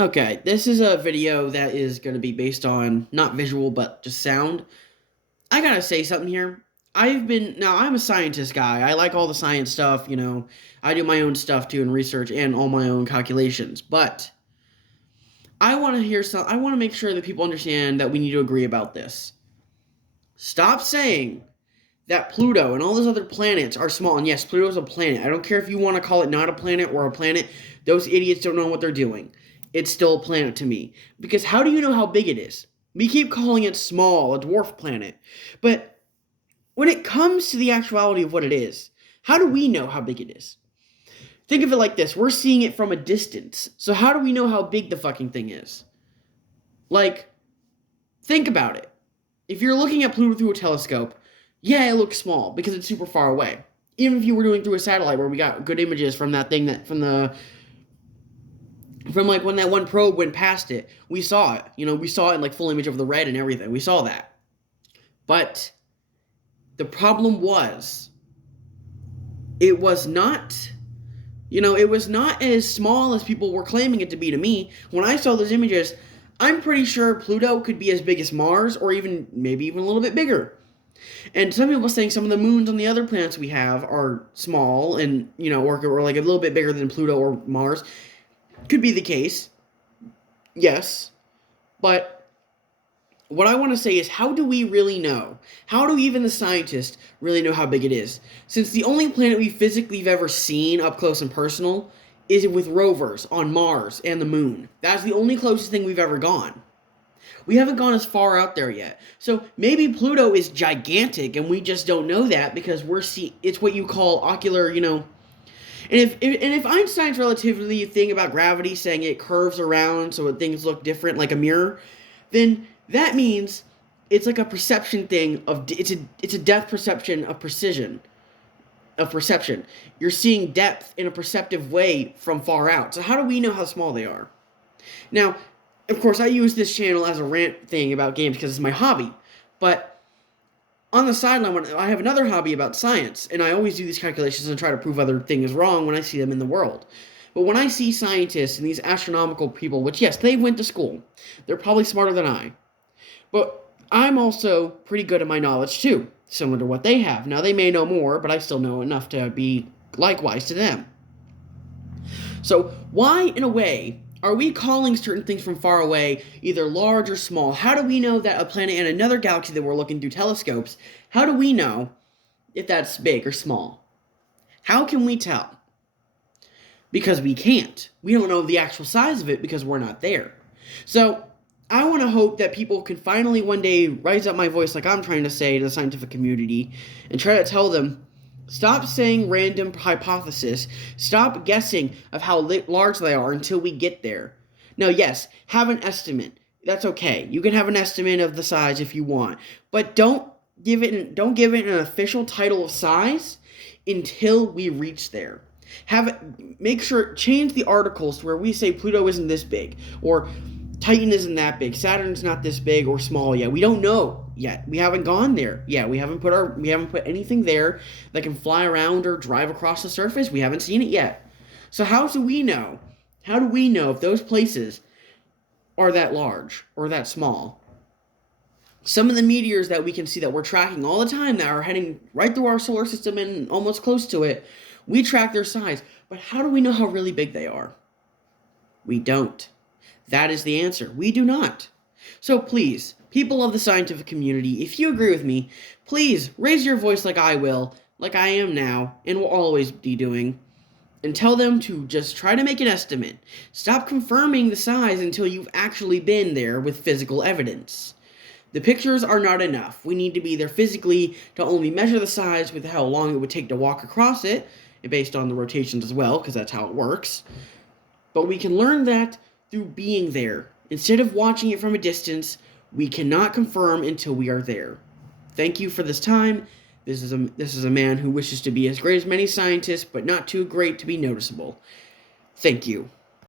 Okay, this is a video that is going to be based on not visual but just sound. I gotta say something here. I'm a scientist guy. I like all the science stuff, I do my own stuff too and research and all my own calculations. But I want to make sure that people understand that we need to agree about this. Stop saying that Pluto and all those other planets are small. And yes, Pluto is a planet. I don't care if you want to call it not a planet or a planet. Those idiots don't know what they're doing. It's still a planet to me. Because how do you know how big it is? We keep calling it small, a dwarf planet. But when it comes to the actuality of what it is, how do we know how big it is? Think of it like this. We're seeing it from a distance. So how do we know how big the fucking thing is? Like, think about it. If you're looking at Pluto through a telescope, yeah, it looks small because it's super far away. Even if you were doing through a satellite where we got good images from that thing from like when that one probe went past it, we saw it. We saw it in like full image of the red and everything. We saw that. But the problem was it was not it was not as small as people were claiming it to be to me. When I saw those images, I'm pretty sure Pluto could be as big as Mars or maybe even a little bit bigger. And some people are saying some of the moons on the other planets we have are small and, or like a little bit bigger than Pluto or Mars. Could be the case. Yes. But what I want to say is, how do we really know? How do even the scientists really know how big it is? Since the only planet we physically have ever seen up close and personal is with rovers on Mars and the moon. That's the only closest thing we've ever gone. We haven't gone as far out there yet. So maybe Pluto is gigantic and we just don't know that because it's what you call ocular, And if Einstein's relativity thing about gravity saying it curves around so things look different like a mirror, then that means it's like a perception thing it's a depth perception of precision. Of perception. You're seeing depth in a perceptive way from far out. So how do we know how small they are? Now, of course, I use this channel as a rant thing about games because it's my hobby. But on the sideline, I have another hobby about science, and I always do these calculations and try to prove other things wrong when I see them in the world. But when I see scientists and these astronomical people, which, yes, they went to school. They're probably smarter than I. But I'm also pretty good at my knowledge, too, similar to what they have. Now, they may know more, but I still know enough to be likewise to them. So, why, in a way, are we calling certain things from far away either large or small? How do we know that a planet in another galaxy that we're looking through telescopes, how do we know if that's big or small? How can we tell? Because we can't. We don't know the actual size of it because we're not there. So, I want to hope that people can finally one day raise up my voice like I'm trying to say to the scientific community and try to tell them, stop saying random hypothesis. Stop guessing of how large they are until we get there. Now, yes, have an estimate. That's okay. You can have an estimate of the size if you want, but don't give it an official title of size until we reach there. Change the articles to where we say Pluto isn't this big, or Titan isn't that big, Saturn's not this big or small yet. We don't know yet. We haven't gone there. Yeah, we haven't put anything there that can fly around or drive across the surface. We haven't seen it yet. So how do we know? How do we know if those places are that large or that small? Some of the meteors that we can see that we're tracking all the time that are heading right through our solar system and almost close to it, we track their size. But how do we know how really big they are? We don't. That is the answer. We do not. So please, people of the scientific community, if you agree with me, please raise your voice like I will, like I am now, and will always be doing, and tell them to just try to make an estimate. Stop confirming the size until you've actually been there with physical evidence. The pictures are not enough. We need to be there physically to only measure the size with how long it would take to walk across it, and based on the rotations as well, because that's how it works. But we can learn that through being there. Instead of watching it from a distance, we cannot confirm until we are there. Thank you for this time. This is a man who wishes to be as great as many scientists, but not too great to be noticeable. Thank you.